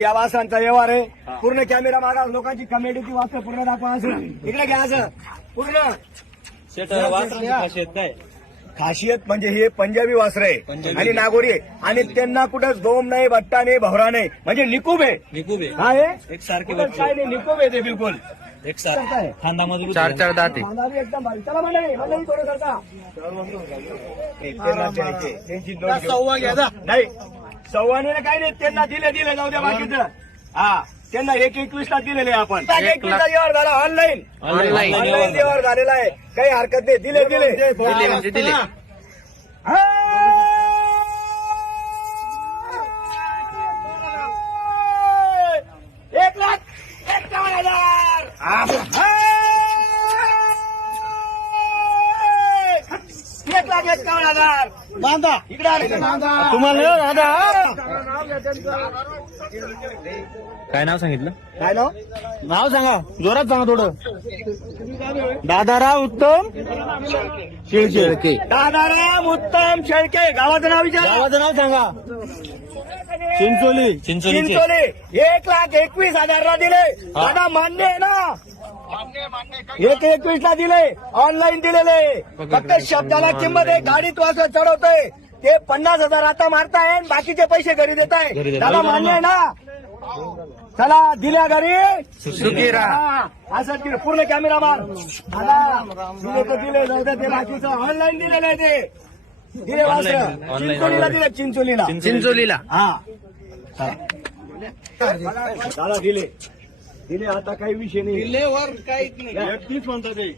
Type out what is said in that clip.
या वासरांचा व्यवहार आहे. पूर्ण कॅमेरा मागा, लोकांची कमेडीची वासरं पूर्ण दाखवा. असं इकडे घ्या, असं पूर्ण खासियत म्हणजे हे पंजाबी वासर आहे आणि नागोरी आहे आणि त्यांना कुठं जोम नाही, बट्टा नाही, भवरा नाही, म्हणजे निकूब आहे. काय आहे? एक सारखे काय नाही, निकूब आहे ते बिलकुल. एक सारखा खांदा मजबूत चार चार दाते. खांदा बी एकदम भारी. चला मंडळी, मंडळी थोडं सरका. त्यांची नोट घेऊ. सव्वा घ्या जा. नाही, सव्वाने काही नाही, त्यांना दिले जाऊ द्या बाकीचं. हा, त्यांना 1:21 दिलेले आपण. 1:21 व्यवहार झाला ऑनलाईन. ऑनलाईन व्यवहार झालेला आहे, काही हरकत नाही. दिले दिले म्हणजे दिले. एक लाख 51,000. 1,51,000. बांधा इकडे आले तुम्हाला दादा. काय नाव सांगितलं? काय नाव? नाव सांगा, जोरात सांगा थोडं. दादाराव उत्तम शेळके. दादाराम उत्तम शेळके. गावाचं नाव विचार. गावाचं नाव सांगा. चिंचोली. चिंचोली. 1,21,000 दिले. दादा मान्य आहे ना? 1:21 दिले, ऑनलाईन दिलेले. फक्त शब्दाला किंमत आहे. गाडीत वाजत चढवतोय ते 50,000 आता मारताय आणि बाकीचे पैसे घरी देताय. दादा मान्य आहे ना? चला, दिल्या घरी सुखी राहा. हा, असं दिलं पूर्ण कॅमेरा मार. दादा दिले तर दिले, जाऊ द्या. ते बाकीचं ऑनलाईन दिलेलं आहे. ते दिले वासर चिंचोलीला दिले. चिंचोलीला. हा, दादा दिले. आता काही विषय नाही. दिल्लीवर काहीच नाही. 31 म्हणतात ते.